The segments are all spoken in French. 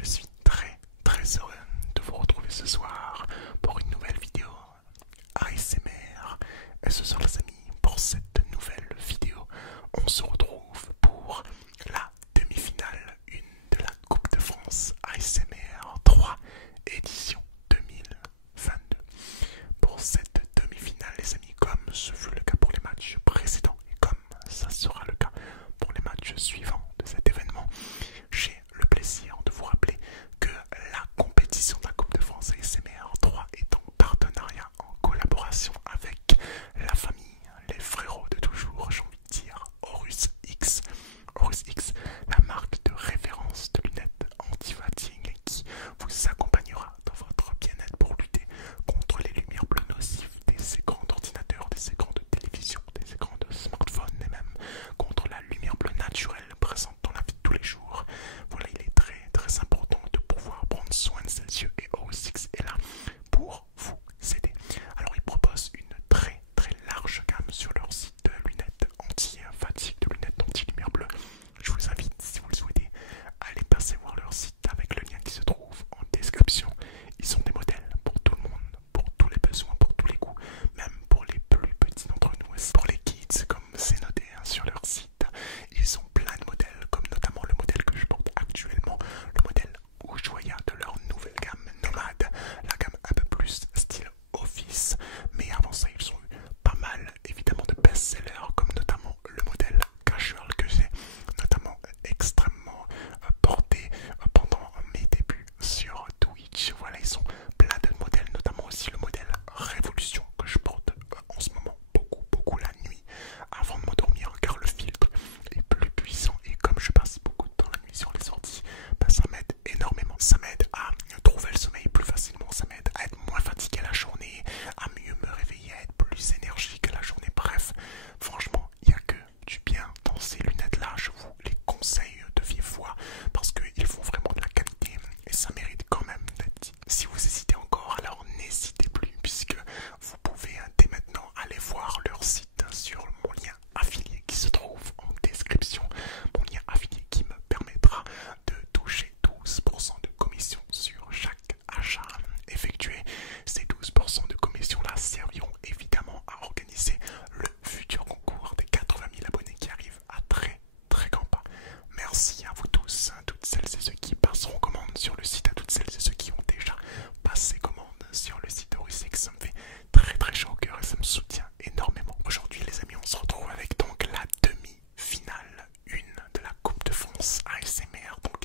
Je suis très heureux de vous retrouver ce soir pour une nouvelle vidéo ASMR. Et ce soir les amis, pour cette nouvelle vidéo, on se retrouve pour la demi-finale 1 de la Coupe de France ASMR 3 édition 2022. Pour cette demi-finale les amis, comme ce fut le cas pour les matchs précédents et comme ça sera le cas pour les matchs suivants de cet événement, j'ai le plaisir de vous rappeler que la compétition de la Coupe de France ASMR 3 est en partenariat, en collaboration avec la famille, les frérots de toujours, j'ai envie de dire Horus X. Horus X, la marque de référence de lunettes anti-fatigue qui vous accompagnera dans votre bien-être pour lutter contre les lumières bleues nocives des écrans d'ordinateur, des écrans de télévision, des écrans de smartphone et même contre la lumière bleue naturelle présente dans la vie de tous les jours. Voilà, il est très important de pouvoir prendre soin de ses yeux et OSX est là pour vous aider. Alors ils proposent une très large gamme sur leur site de lunettes anti-fatigue, de lunettes anti-lumière bleue. Je vous invite, si vous le souhaitez, à aller passer voir leur site avec le lien qui se trouve en description. Ils ont des modèles pour tout le monde, pour tous les besoins, pour tous les goûts, même pour les plus petits d'entre nous, pour les kids comme c'est noté sur leur site. Ils ont plein de modèles, comme notamment le modèle que je porte actuellement, le modèle Ushuaïa de leur nouvelle gamme Nomade, la gamme un peu plus style office. Mais avant ça, ils ont eu pas mal évidemment de best-sellers, comme notamment le modèle Casual que j'ai notamment extrêmement porté pendant mes débuts sur Twitch. Voilà, ils ont plein de modèles, notamment aussi le modèle Révolution que je porte en ce moment beaucoup la nuit avant de m'endormir, car le filtre est plus puissant et comme je passe beaucoup de temps la nuit sur les ordi, bah, ça m'aide énormément. Ça m'aide à trouver le sommeil plus facilement, ça m'aide à être moins fatigué la journée, à mieux me réveiller, à être plus énergique la journée. Bref, franchement, il n'y a que du bien dans ces lunettes-là. Je vous les conseille de vive voix parce qu'ils font vraiment de la qualité et ça mérite quand même d'être dit. Si vous hésitez encore, alors n'hésitez plus puisque vous pouvez dès maintenant aller voir leur site sur mon lien affilié qui se trouve en description. Mon lien affilié qui me permettra de toucher 12% de commission sur chaque achat effectué. Ces 12% de commission là serviront évidemment à organiser le futur concours des 80 000 abonnés qui arrivent à très grand pas. Merci à vous tous, toutes celles et ceux qui passeront commande sur le site, à toutes celles et ceux qui ont déjà passé commande sur le site Horusix. Ça me fait très chaud au cœur et ça me soutient énormément. Aujourd'hui les amis, on se retrouve avec donc la demi-finale 1 de la Coupe de France ASMR, donc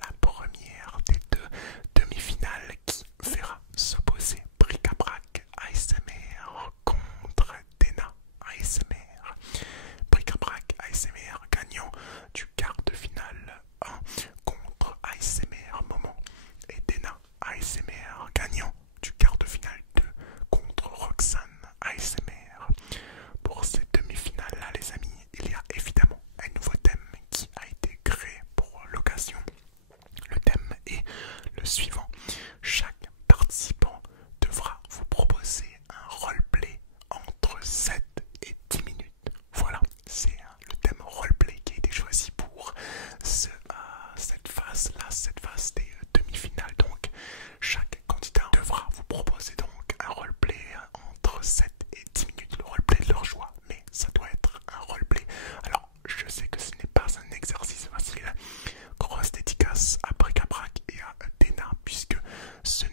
la première des deux demi-finales qui verra s'opposer Bric-à-Brac ASMR contre Dena ASMR. Bric-à-Brac ASMR gagnant du quart de finale 1 contre ASMR Moment et Dena ASMR gagnant du quart de finale 2 contre Roxane ASMR. Pour cette demi-finale là les amis, il y a évidemment un nouveau thème qui a été créé pour l'occasion. Le thème est le suivant: chaque participant devra vous proposer un roleplay entre 7 et 10 minutes. Voilà, c'est le thème roleplay qui a été choisi pour cette phase-là, cette phase des demi-finales. Donc, chaque candidat devra vous proposer donc un roleplay entre 7 et 10 minutes, le roleplay de leur choix. Mais ça doit être un roleplay. Alors, je sais que ce n'est pas un exercice facile. Grosse dédicace à Bric-à-Brac et à Dena, puisque ce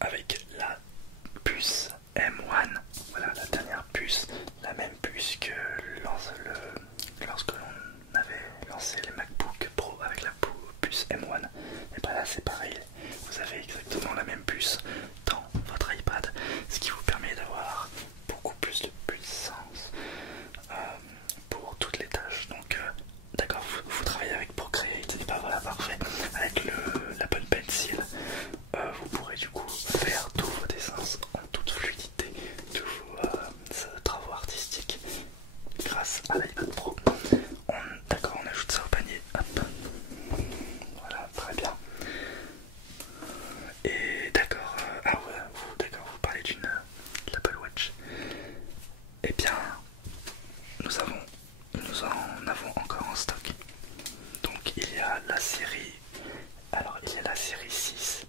avec la puce M1, voilà la dernière puce, la même puce que lorsque l'on avait lancé les MacBook Pro avec la puce M1. Et bien là c'est pareil, vous avez exactement la même puce dans votre iPad, ce qui vous permet d'avoir beaucoup plus de puissance pour toutes les tâches. Donc d'accord, vous travaillez avec Procreate, et ben voilà, parfait. Avec l'Apple Pencil, vous pourrez du coup faire tous vos dessins en toute fluidité, tous vos travaux artistiques grâce à l'iPad Pro. D'accord, on ajoute ça au panier, hop. Voilà, très bien. Et d'accord, d'accord, vous parlez de l'Apple Watch. Eh bien, nous en avons encore en stock. Donc il y a la série, alors il y a la série 6,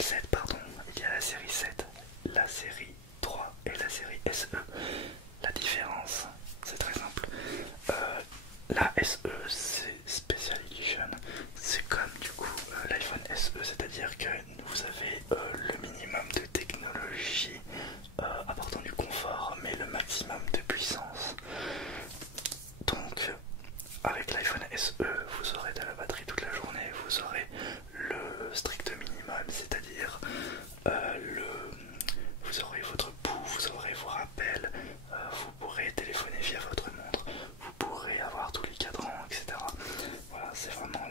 7 pardon, il y a la série 7, la série 3 et la série SE. La différence, c'est très simple. La SE c'est Special Edition, c'est comme du coup l'iPhone SE, c'est-à-dire que vous avez le minimum de technologie apportant du confort mais le maximum de puissance. Donc avec l'iPhone SE vous aurez de la batterie toute la journée, vous aurez le strict minimum, c'est-à-dire vous aurez votre pouls, vous aurez vos rappels, vous pourrez téléphoner via votre montre, vous pourrez avoir tous les cadrans, etc. Voilà, c'est vraiment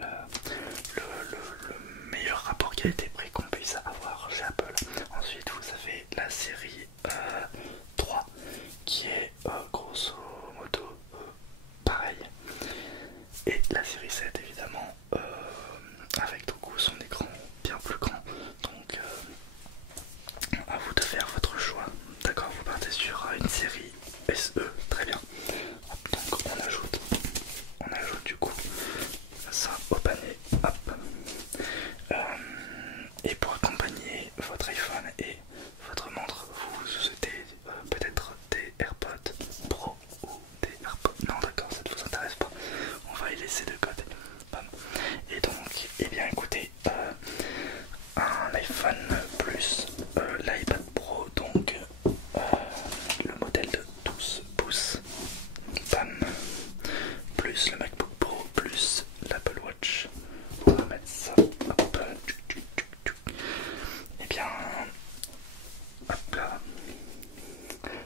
le meilleur rapport qualité-prix qu'on puisse avoir chez Apple. Ensuite, vous avez la série 3 qui est grosso modo pareil. Et la série 7 évidemment avec du coup son écran bien plus grand. Donc à vous de faire votre choix. D'accord, vous partez sur une série SE, très bien. Hop, donc on ajoute du coup ça au panier. Hop. Et pour accompagner votre iPhone et votre montre, vous souhaitez peut-être des AirPods Pro ou des AirPods. Non, d'accord, ça ne vous intéresse pas. On va y laisser de côté. Bam. Et donc, eh bien écoutez, un iPhone plus l'iPad Pro, donc le modèle de 12 pouces, bam, plus le MacBook Pro, plus l'Apple Watch. On va mettre ça, hop, et bien, hop là,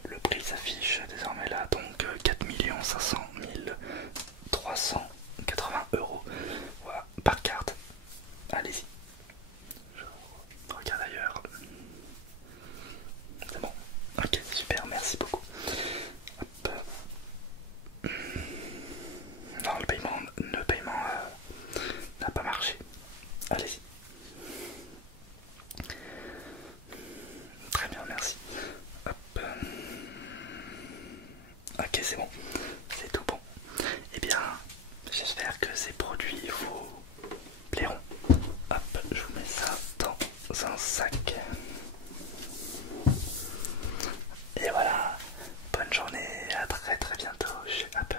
le prix s'affiche désormais là, donc 4 500 380 €, voilà, par carte. Allez-y, je regarde ailleurs. C'est bon, ok, super, merci beaucoup. Hop. Non, le paiement n'a pas marché. Allez-y. Très bien, merci. Hop. Ok, c'est bon. C'est tout bon. Eh bien, j'espère que ces produits vous plairont. Hop, je vous mets ça dans un sac. Et voilà. Bonne journée. À très très bientôt chez Apple.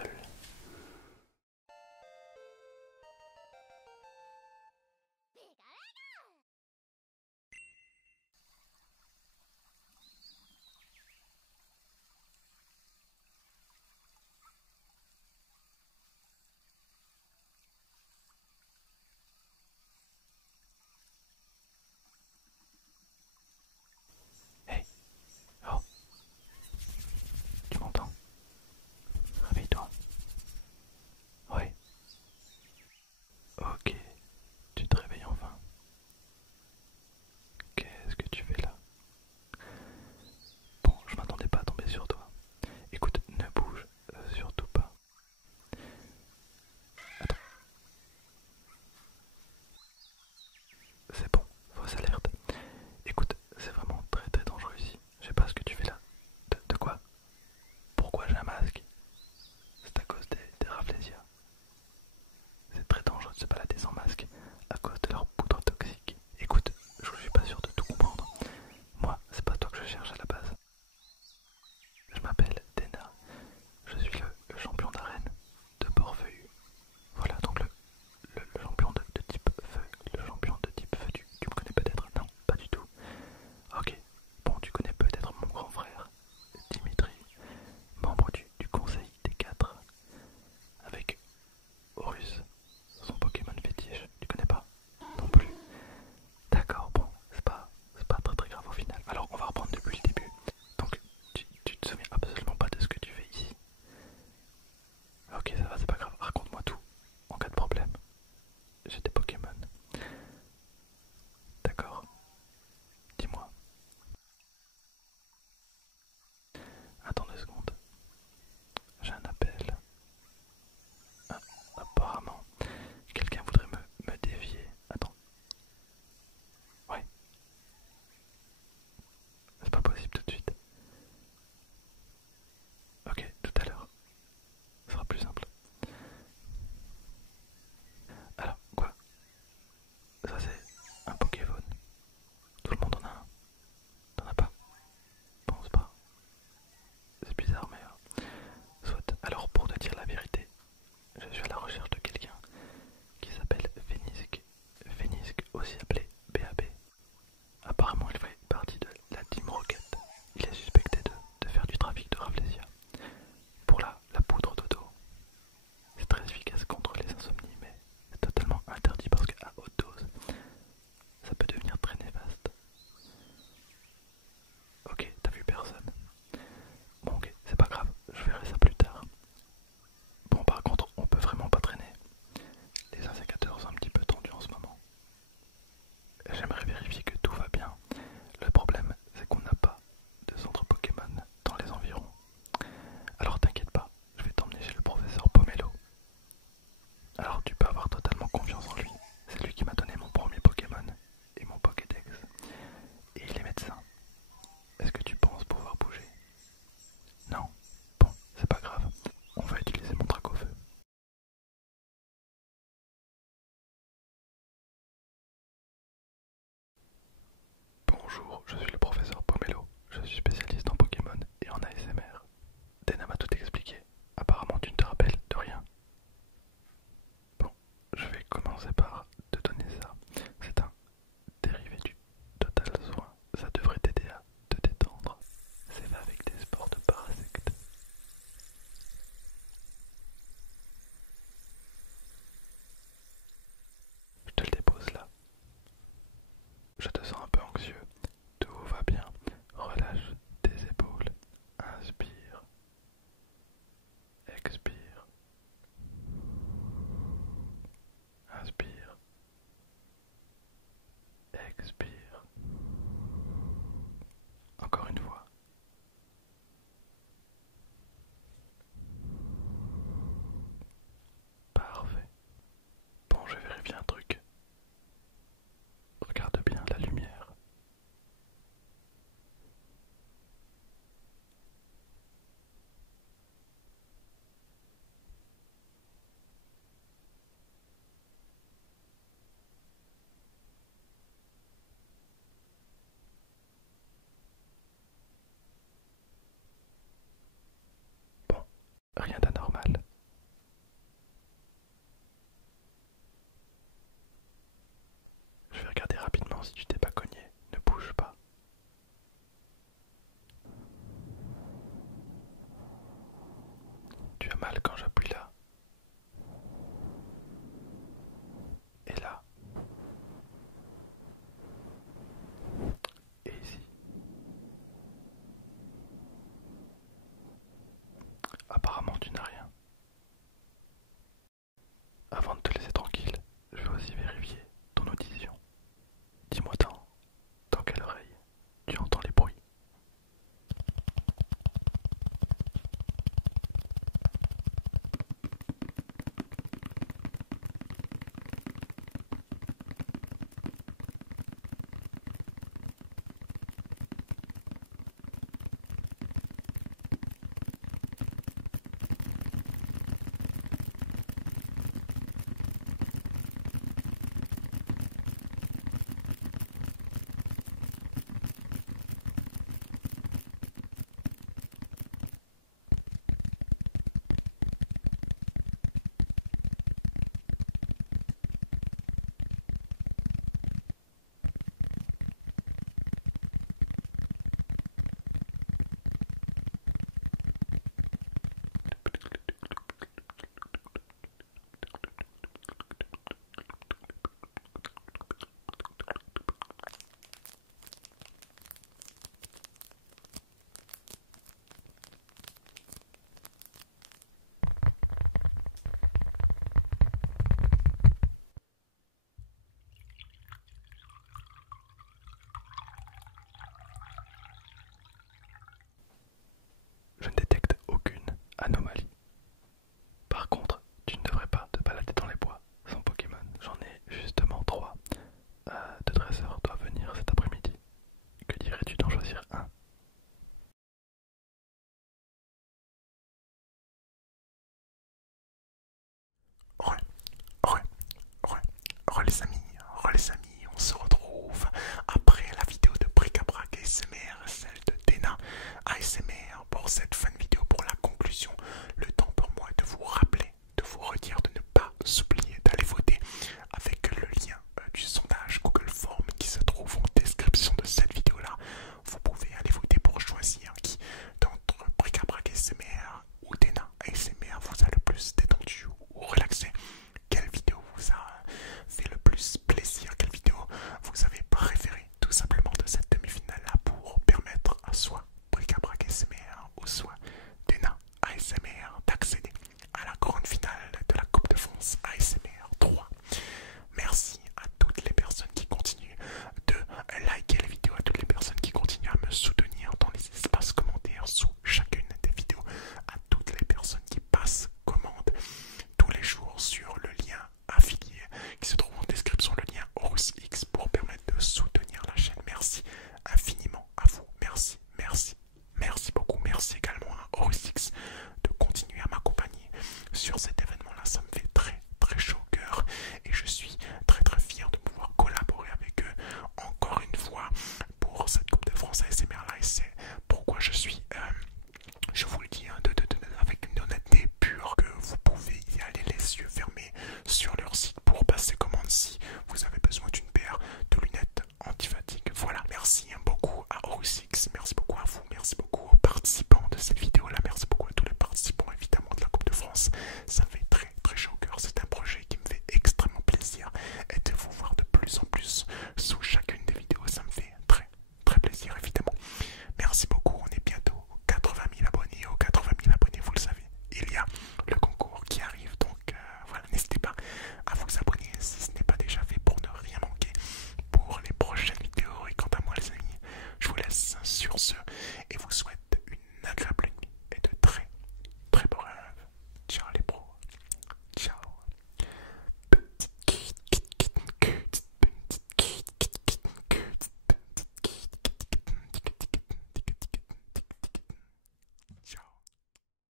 Bonjour, je suis le professeur Pomelo. Je suis spécialiste en Pokémon et en ASMR. Dana m'a tout expliqué. Apparemment, tu ne te rappelles de rien. Bon, je vais commencer par te donner ça. C'est un dérivé du Total Soin. Ça devrait t'aider à te détendre. C'est fait avec des spores de parasecte. Je te le dépose là. Je te sens un peu anxieux. Tout va bien. Relâche tes épaules. Inspire. Expire. Inspire. Expire. Encore une fois. Parfait. Bon, je vais vérifier un truc. Regarde bien la lumière. Bon, rien